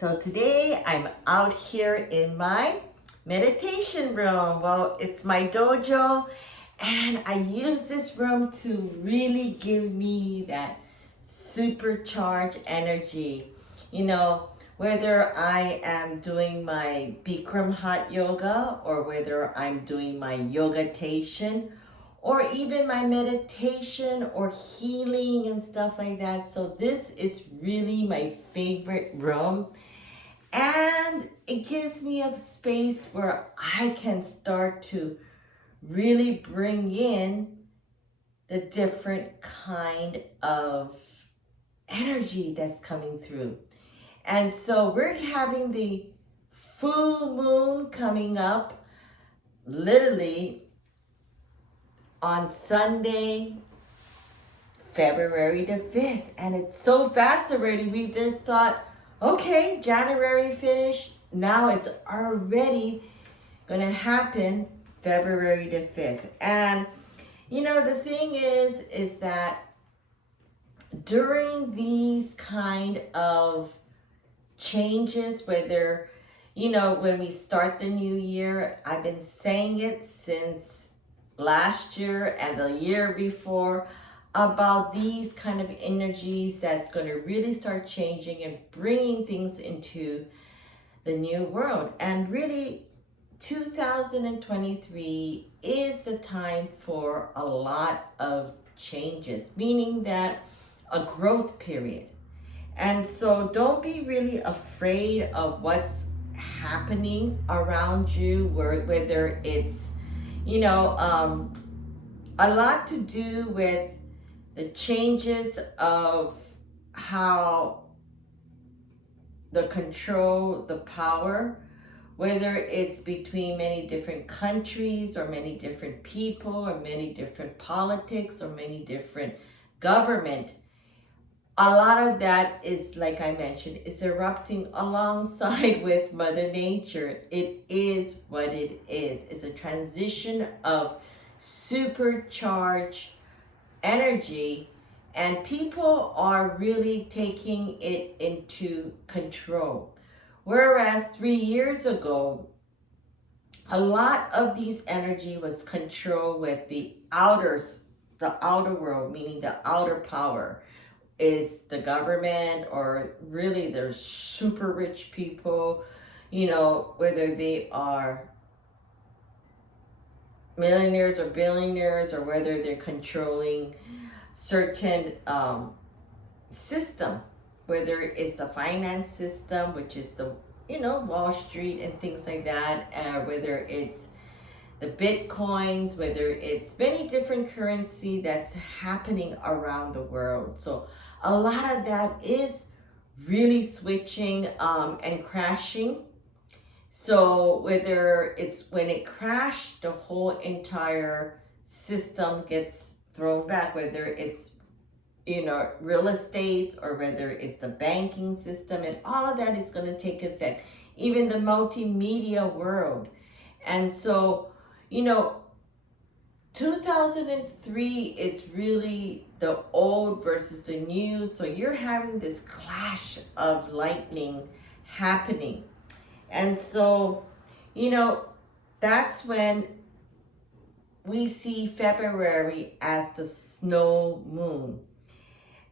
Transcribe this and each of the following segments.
So today I'm out here in my meditation room. Well, it's my dojo, and I use this room to really give me that supercharged energy. You know, whether I am doing my Bikram hot yoga or whether I'm doing my yogatation or even my meditation or healing and stuff like that. So this is really my favorite room. And it gives me a space where I can start to really bring in the different kind of energy that's coming through. And so we're having the full moon coming up literally on Sunday, February the 5th. And it's so fast already. We just thought, okay, January finished. Now it's already going to happen February the 5th. And, you know, the thing is that during these kind of changes, whether, you know, when we start the new year, I've been saying it since last year and the year before about these kind of energies that's going to really start changing and bringing things into the new world. And really 2023 is the time for a lot of changes, meaning that a growth period. And so don't be really afraid of what's happening around you, whether it's, you know, a lot to do with the changes of how the control, the power, whether it's between many different countries or many different people or many different politics or many different government. A lot of that is, like I mentioned, is erupting alongside with Mother Nature. It is what it is. It's a transition of supercharged energy, and people are really taking it into control. Whereas 3 years ago, a lot of these energy was controlled with the outer world, meaning the outer power is the government, or really there's super rich people, you know, whether they are millionaires or billionaires, or whether they're controlling certain system, whether it's the finance system, which is the, you know, Wall Street and things like that, whether it's the Bitcoins, whether it's many different currency that's happening around the world. So a lot of that is really switching and crashing. So whether it's when it crashed, the whole entire system gets thrown back, whether it's, you know, real estate or whether it's the banking system, and all of that is going to take effect, even the multimedia world. And so, you know, 2003 is really the old versus the new. So you're having this clash of lightning happening. And so, you know, that's when we see February as the snow moon.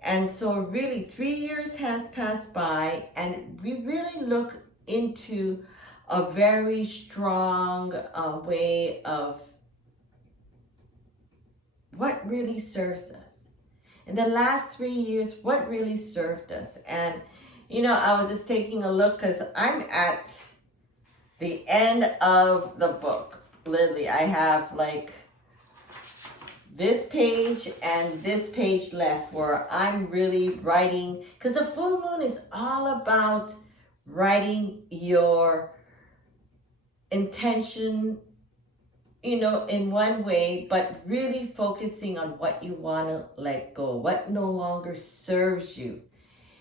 And so really 3 years has passed by, and we really look into a very strong way of what really serves us. In the last 3 years, what really served us? And, you know, I was just taking a look because I'm at the end of the book. Literally, I have like this page and this page left where I'm really writing, because the full moon is all about writing your intention, you know, in one way, but really focusing on what you want to let go, what no longer serves you,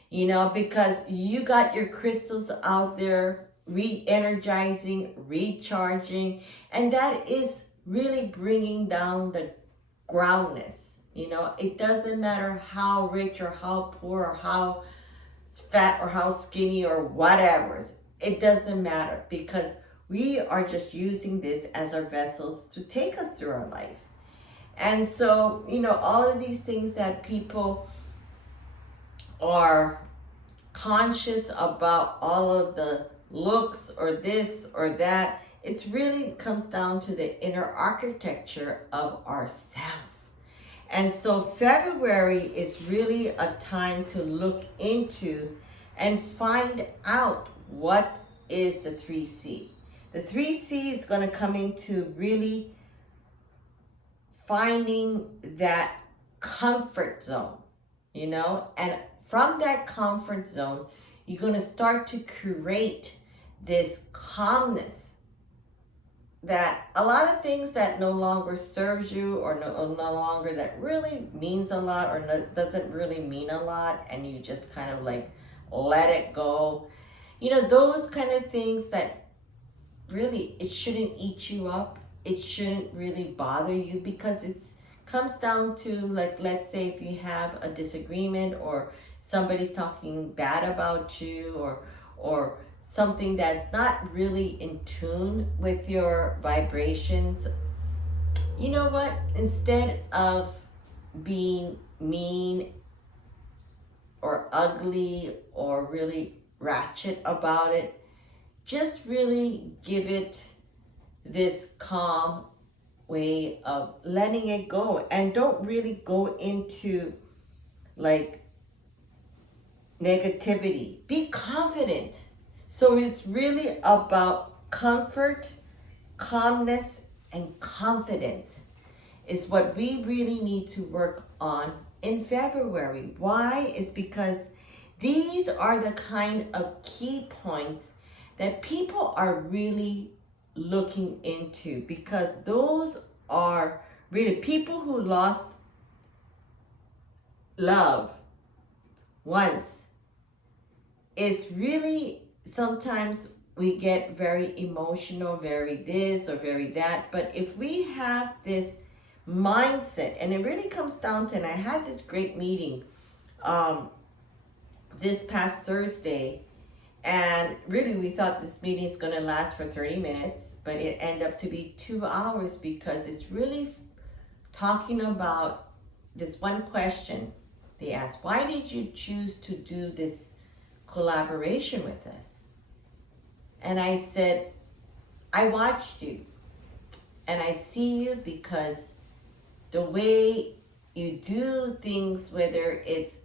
you know, because you got your crystals out there re-energizing, recharging, and that is really bringing down the groundness. You know, it doesn't matter how rich or how poor or how fat or how skinny or whatever. It doesn't matter, because we are just using this as our vessels to take us through our life. And so, all of these things that people are conscious about, all of the looks or this or that, it really comes down to the inner architecture of ourself. And so February is really a time to look into and find out what is the 3C. The 3C is going to come into really finding that comfort zone, and from that comfort zone, you're going to start to create this calmness, that a lot of things that no longer serves you, or no longer that really means a lot, or doesn't really mean a lot, and you just kind of like let it go. Those kind of things that really, it shouldn't eat you up. It shouldn't really bother you, because it comes down to, like, let's say if you have a disagreement, or somebody's talking bad about you, or something that's not really in tune with your vibrations. You know what? Instead of being mean or ugly or really ratchet about it, just really give it this calm way of letting it go, and don't really go into like negativity. Be confident. So it's really about comfort, calmness, and confidence is what we really need to work on in February. Why? Is because these are the kind of key points that people are really looking into, because those are really people who lost love once. It's really, sometimes we get very emotional, very this or very that, but if we have this mindset, and it really comes down to, and I had this great meeting this past Thursday, and really we thought this meeting is going to last for 30 minutes, but it ended up to be 2 hours, because it's really talking about this one question. They asked, why did you choose to do this collaboration with us? And I said, I watched you, and I see you because the way you do things, whether it's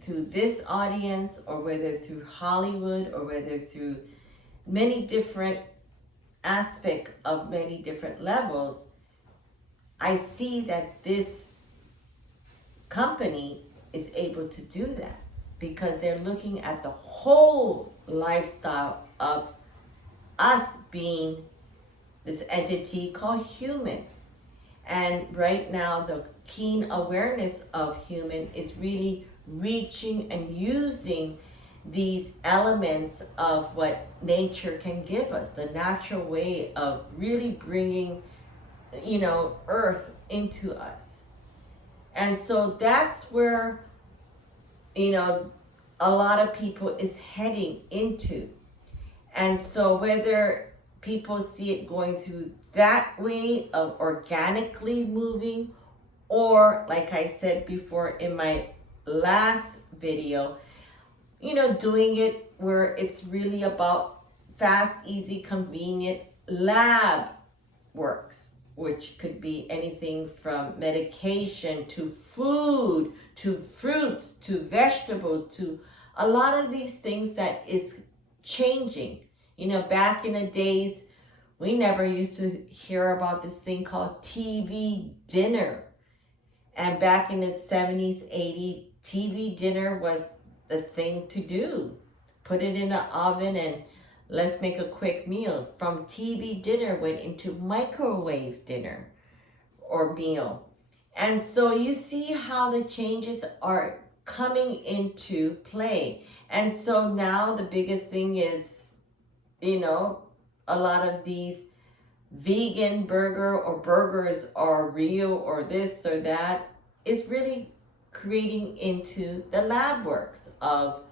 through this audience, or whether through Hollywood, or whether through many different aspects of many different levels, I see that this company is able to do that, because they're looking at the whole lifestyle of us being this entity called human. And right now, the keen awareness of human is really reaching and using these elements of what nature can give us, the natural way of really bringing, earth into us. And so that's where, a lot of people is heading into. And so whether people see it going through that way of organically moving, or like I said before in my last video, doing it where it's really about fast, easy, convenient lab works, which could be anything from medication to food to fruits to vegetables to a lot of these things that is changing. Back in the days, we never used to hear about this thing called TV dinner. And back in the 70s, 80s, TV dinner was the thing to do. Put it in the oven and let's make a quick meal. From TV dinner went into microwave dinner or meal. And so you see how the changes are coming into play. And so now the biggest thing is, a lot of these vegan burger or burgers are real or this or that is really creating into the lab works of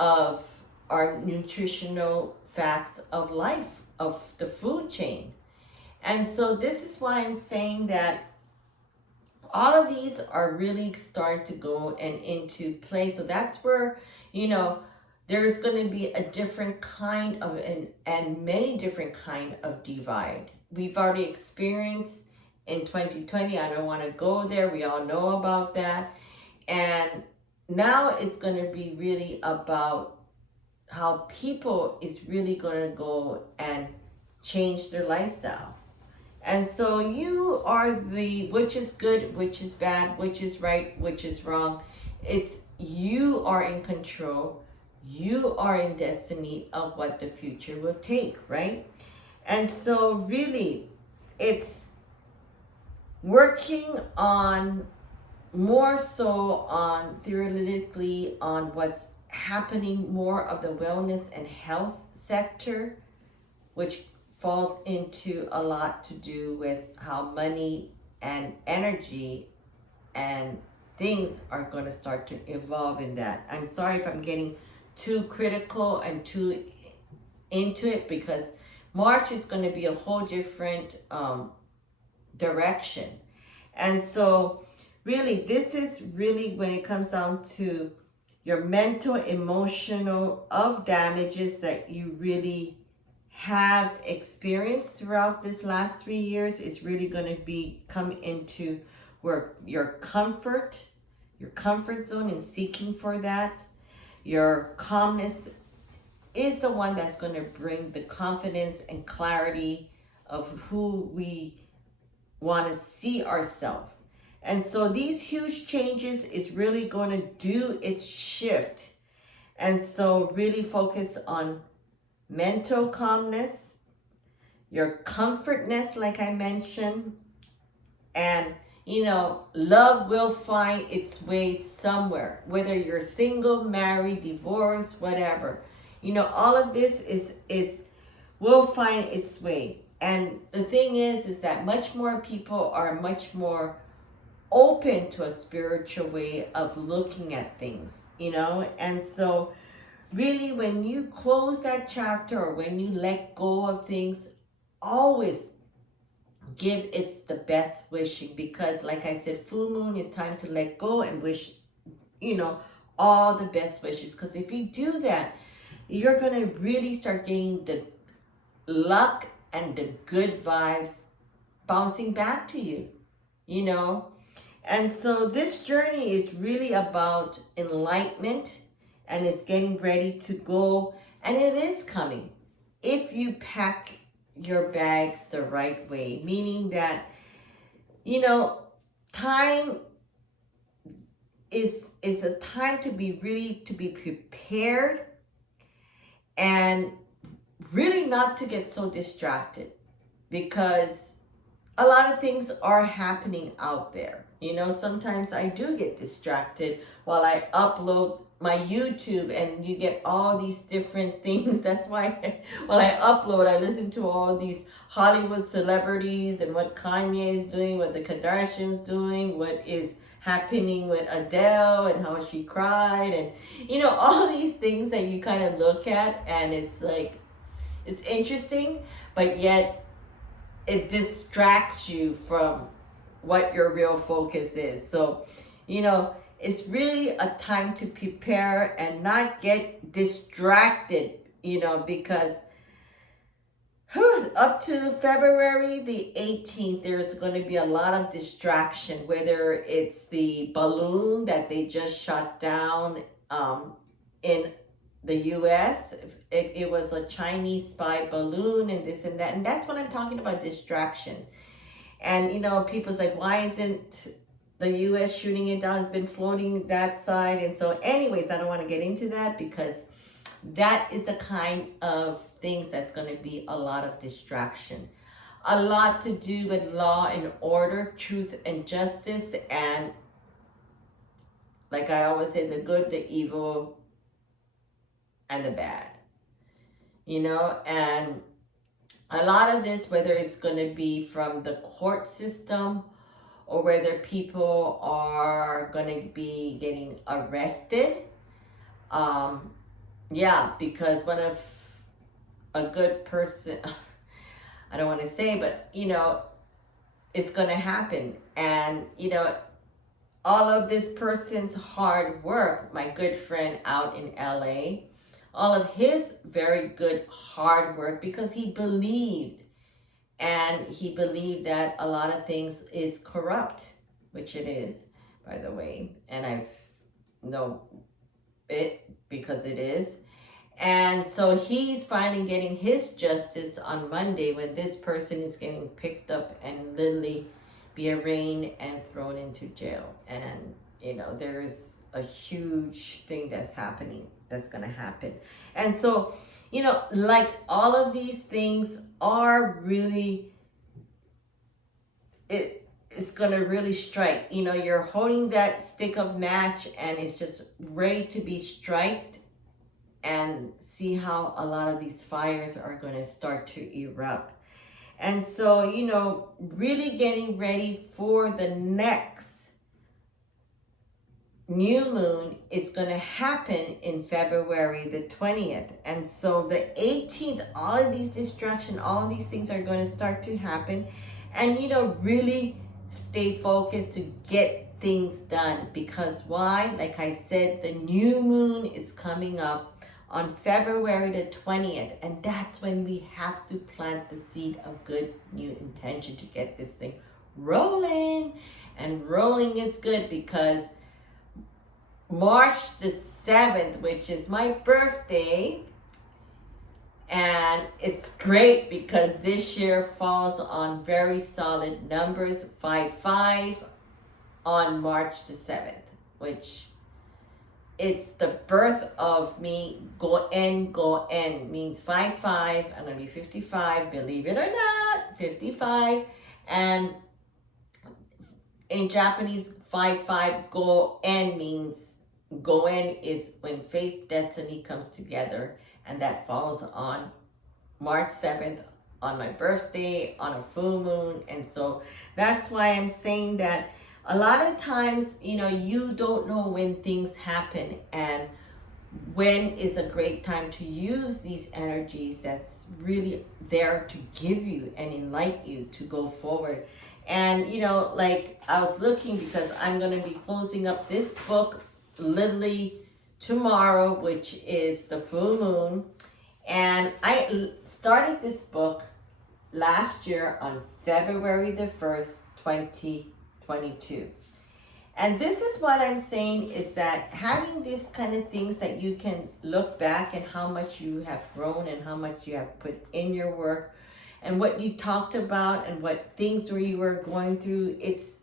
of our nutritional facts of life, of the food chain. And so this is why I'm saying that all of these are really starting to go and into play. So that's where, there's going to be a different kind of, and many different kind of divide. We've already experienced in 2020. I don't want to go there. We all know about that. And now it's going to be really about how people is really going to go and change their lifestyle. And so you are which is good, which is bad, which is right, which is wrong. It's you are in control. You are in destiny of what the future will take, right? And so really, it's working on more so on theoretically on what's happening, more of the wellness and health sector, which falls into a lot to do with how money and energy and things are going to start to evolve in that. I'm sorry if I'm getting too critical and too into it, because March is going to be a whole different direction. And so really, this is really when it comes down to your mental, emotional of damages that you really have experienced throughout this last 3 years is really going to be come into where your comfort zone in seeking for that, your calmness is the one that's going to bring the confidence and clarity of who we want to see ourselves. And so these huge changes is really going to do its shift. And so really focus on mental calmness, your comfortness, like I mentioned, and love will find its way somewhere, whether you're single, married, divorced, whatever. All of this is will find its way. And the thing is that much more people are much more open to a spiritual way of looking at things, and so really, when you close that chapter or when you let go of things, always give it the best wishing, because like I said, full moon is time to let go and wish, all the best wishes. Because if you do that, you're going to really start getting the luck and the good vibes bouncing back to you, And so this journey is really about enlightenment, and it's getting ready to go, and it is coming if you pack your bags the right way, meaning that time is a time to be prepared, and really not to get so distracted, because a lot of things are happening out there. Sometimes I do get distracted while I upload my YouTube, and you get all these different things. That's why while I upload, I listen to all these Hollywood celebrities and what Kanye is doing, what the Kardashians doing, what is happening with Adele and how she cried, and all these things that you kind of look at, and it's like, it's interesting, but yet it distracts you from what your real focus is. So, it's really a time to prepare and not get distracted, because up to February the 18th, there's going to be a lot of distraction, whether it's the balloon that they just shot down in the US. It was a Chinese spy balloon and this and that. And that's what I'm talking about, distraction. And, people's like, why isn't the US shooting it down? It's been floating that side. And so anyways, I don't want to get into that, because that is the kind of things that's going to be a lot of distraction. A lot to do with law and order, truth and justice, and like I always say, the good, the evil, and the bad. And a lot of this, whether it's going to be from the court system or whether people are going to be getting arrested, yeah, because one of a good person, I don't want to say, but it's going to happen. And all of this person's hard work, my good friend out in LA, all of his very good hard work, because he believed, and he believed that a lot of things is corrupt, which it is, by the way, and I know it because it is. And so he's finally getting his justice on Monday, when this person is getting picked up and literally be arraigned and thrown into jail. And there's a huge thing that's going to happen. And so like all of these things are really, it's going to really strike. You're holding that stick of match and it's just ready to be striked, and see how a lot of these fires are going to start to erupt. And so, really getting ready for the next new moon is going to happen in February the 20th. And so the 18th, all of these distractions, all of these things are going to start to happen. And, really stay focused to get things done. Because why? Like I said, the new moon is coming up on February the 20th. And that's when we have to plant the seed of good new intention to get this thing rolling. And rolling is good because March the 7th, which is my birthday, and it's great because this year falls on very solid numbers, 5-5 on March the 7th, which it's the birth of me. Go en means 5-5. I'm gonna be 55, believe it or not, 55. And in Japanese, 5-5 go en means, go en is when faith destiny comes together, and that falls on March 7th, on my birthday, on a full moon. And so that's why I'm saying that a lot of times, you don't know when things happen and when is a great time to use these energies that's really there to give you and enlighten you to go forward. And, like I was looking, because I'm going to be closing up this book literally tomorrow, which is the full moon. And I started this book last year on February the 1st, 2022. And this is what I'm saying, is that having these kind of things that you can look back and how much you have grown and how much you have put in your work and what you talked about and what things where you were going through. It's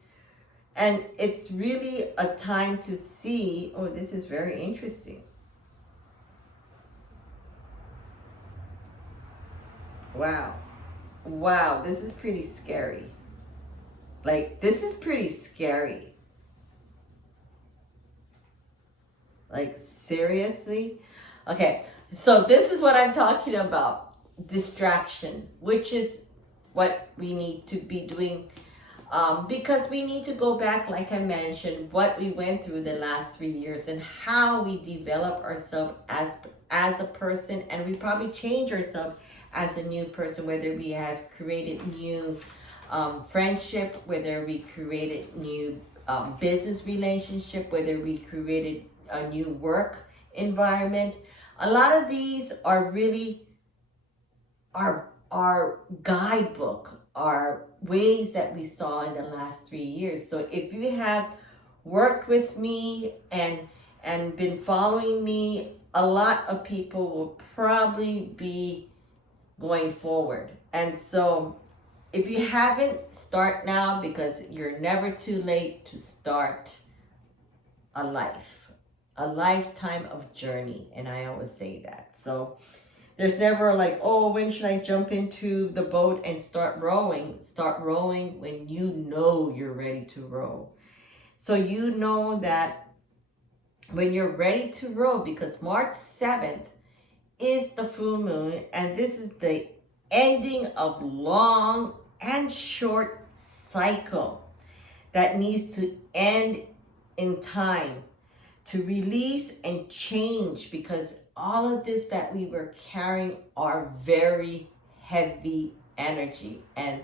really a time to see, oh, this is very interesting. Wow, this is pretty scary. Like, this is pretty scary. Like, seriously? Okay, so this is what I'm talking about. Distraction, which is what we need to be doing, because we need to go back, like I mentioned, what we went through the last 3 years and how we develop ourselves as a person, and we probably change ourselves as a new person, whether we have created new friendship, whether we created new business relationship, whether we created a new work environment. A lot of these are really our guidebook, our ways that we saw in the last 3 years. So if you have worked with me and been following me, a lot of people will probably be going forward. And so if you haven't, start now, because you're never too late to start a lifetime of journey. And I always say that. So there's never like, oh, when should I jump into the boat and start rowing? Start rowing when you know you're ready to row. So you know that when you're ready to row, because March 7th is the full moon, and this is the ending of long and short cycle that needs to end in time, to release and change, because all of this that we were carrying are very heavy energy. And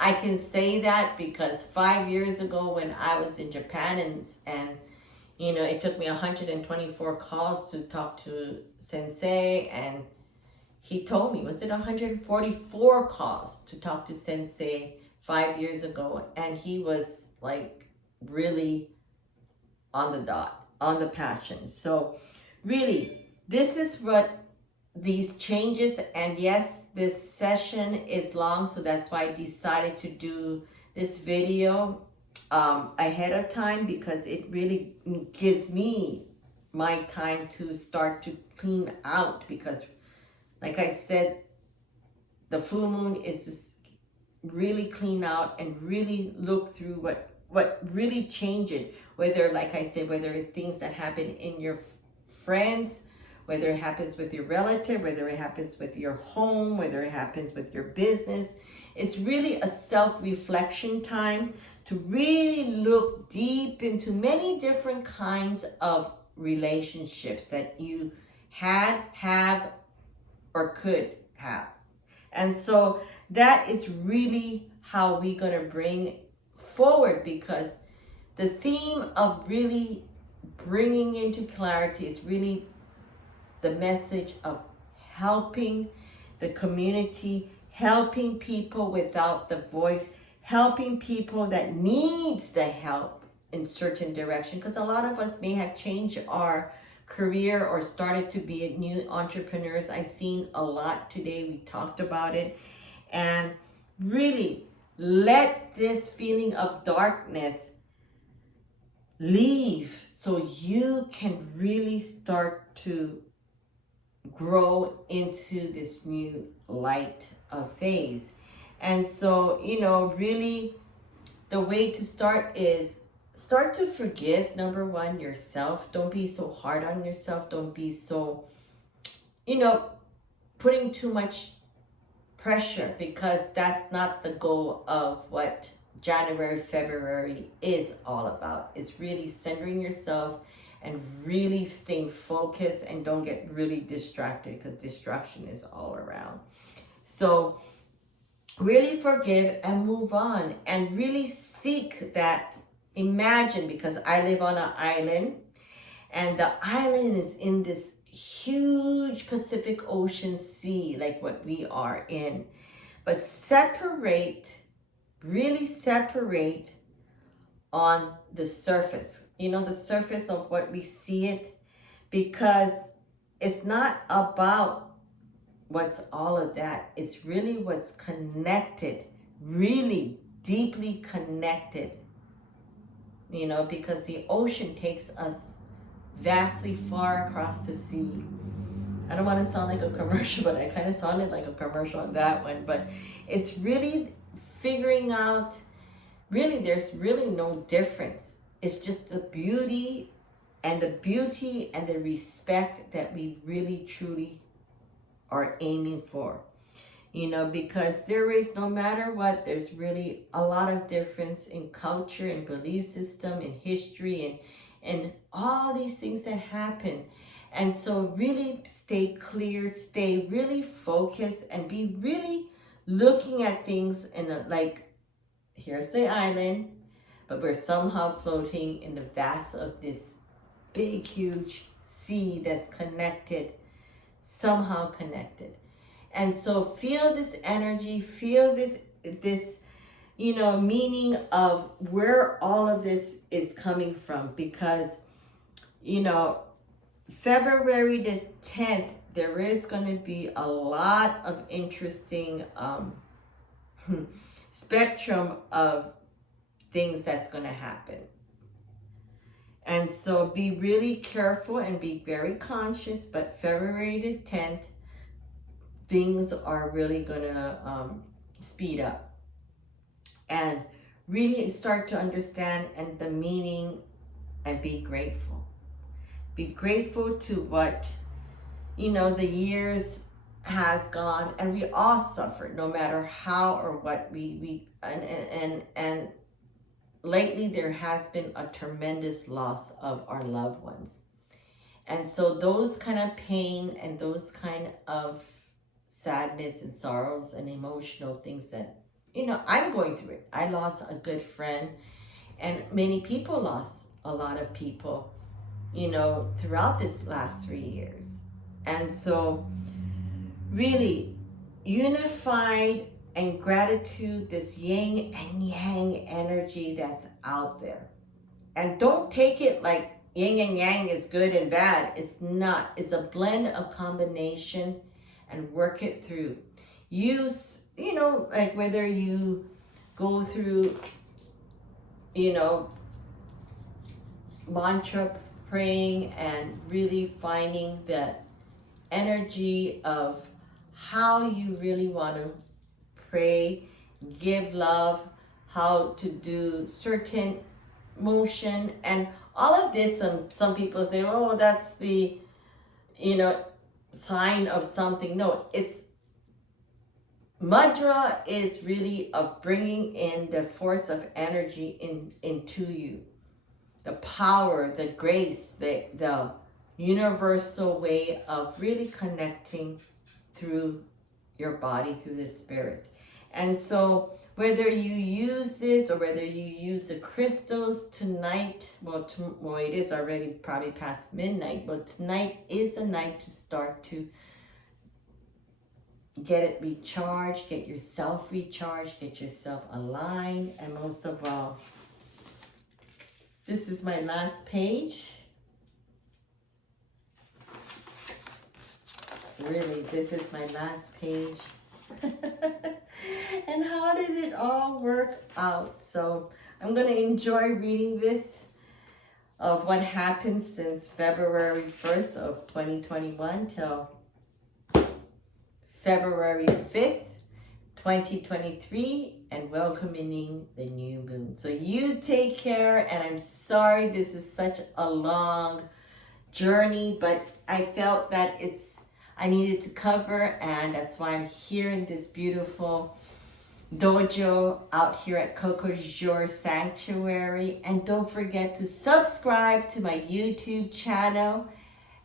I can say that because 5 years ago when I was in Japan, and you know, it took me 124 calls to talk to Sensei, and he told me, was it 144 calls to talk to Sensei 5 years ago? And he was like really on the dot, on the passion. So really, this is what these changes, and yes, this session is long, so that's why I decided to do this video ahead of time, because it really gives me my time to start to clean out, because like I said, the full moon is just really clean out and really look through what really changed it. Whether, like I said, whether it's things that happen in your friends, whether it happens with your relative, whether it happens with your home, whether it happens with your business. It's really a self-reflection time to really look deep into many different kinds of relationships that you had, have, or could have. And so that is really how we're going to bring forward, because the theme of really bringing into clarity is really the message of helping the community, helping people without the voice, helping people that needs the help in certain direction. Because a lot of us may have changed our career or started to be new entrepreneurs. I've seen a lot today. We talked about it. And really let this feeling of darkness leave so you can really start to grow into this new light of phase. And so, you know, really the way to start is start to forgive, number one, yourself. Don't be so hard on yourself. Don't be so, you know, putting too much pressure, because that's not the goal of what January, February is all about. It's really centering yourself and really staying focused, and don't get really distracted, because distraction is all around. So really forgive and move on, and really seek that. Imagine, because I live on an island, and the island is in this huge Pacific Ocean sea, like what we are in. But separate, really separate on the surface, you know, the surface of what we see it, because it's not about what's all of that. It's really what's connected, really deeply connected, you know, because the ocean takes us vastly far across the sea. I don't want to sound like a commercial, but I kind of sounded like a commercial on that one. But it's really figuring out, really, there's really no difference. It's just the beauty and the respect that we really truly are aiming for. You know, because there is, no matter what, there's really a lot of difference in culture and belief system and history and all these things that happen. And so really stay clear, stay really focused, and be really looking at things in a, like, here's the island, but we're somehow floating in the vast of this big, huge sea that's connected, somehow connected. And so feel this energy, feel this, you know, meaning of where all of this is coming from. Because, you know, February the 10th, there is going to be a lot of interesting spectrum of things that's going to happen. And so be really careful and be very conscious. But February the 10th, things are really going to speed up, and really start to understand and the meaning, and be grateful. Be grateful to what, you know, the years has gone, and we all suffered, no matter how or what and lately there has been a tremendous loss of our loved ones. And so those kind of pain and those kind of sadness and sorrows and emotional things that, I'm going through it. I lost a good friend, and many people lost a lot of people, throughout this last 3 years. And so really unified and gratitude, this yin and yang energy that's out there. And don't take it like yin and yang is good and bad. It's not. It's a blend, a combination, and work it through. Use, like whether you go through, mantra praying and really finding that energy of how you really want to pray, give love, how to do certain motion, and all of this. Some people say, oh, that's the sign of something. No, it's mudra is really of bringing in the force of energy into you, the power, the grace, the universal way of really connecting through your body, through the spirit. And so whether you use this or whether you use the crystals tonight, well, it is already probably past midnight, but tonight is the night to start to get it recharged, get yourself recharged, get yourself aligned, and most of all, this is my last page. Really, this is my last page. And how did it all work out? So I'm going to enjoy reading this of what happened since February 1st of 2021 till February 5th, 2023, and welcoming the new moon. So you take care, and I'm sorry this is such a long journey, but I felt that I needed to cover, and that's why I'm here in this beautiful dojo out here at Coco Jour Sanctuary. And don't forget to subscribe to my YouTube channel,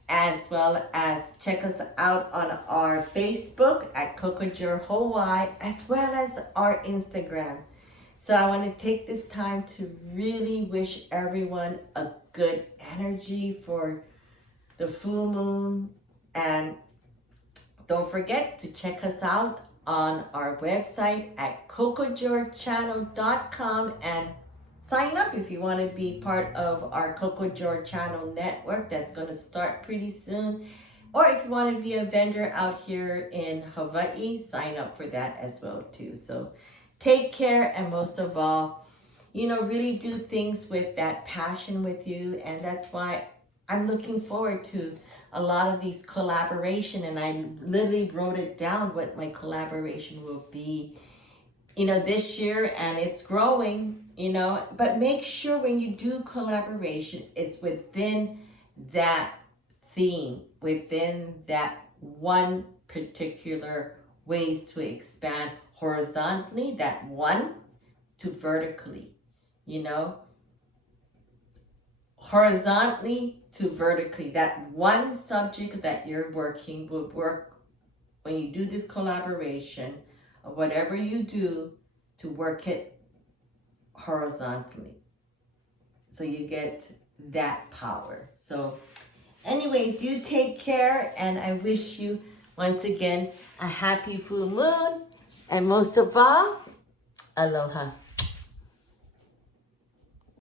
as well as check us out on our Facebook at Coco Jour Hawaii, as well as our Instagram. So I want to take this time to really wish everyone a good energy for the full moon. And don't forget to check us out on our website at cocojourchannel.com and sign up if you want to be part of our Coco Jour Channel network that's going to start pretty soon. Or if you want to be a vendor out here in Hawaii, sign up for that as well too. So take care, and most of all, really do things with that passion with you. And that's why I'm looking forward to a lot of these collaboration, and I literally wrote it down what my collaboration will be, this year, and it's growing, but make sure when you do collaboration, it's within that theme, within that one particular ways to expand horizontally, that one to vertically, horizontally to vertically. That one subject that you're working will work when you do this collaboration of whatever you do to work it horizontally. So you get that power. So anyways, you take care, and I wish you once again a happy full moon, and most of all, aloha.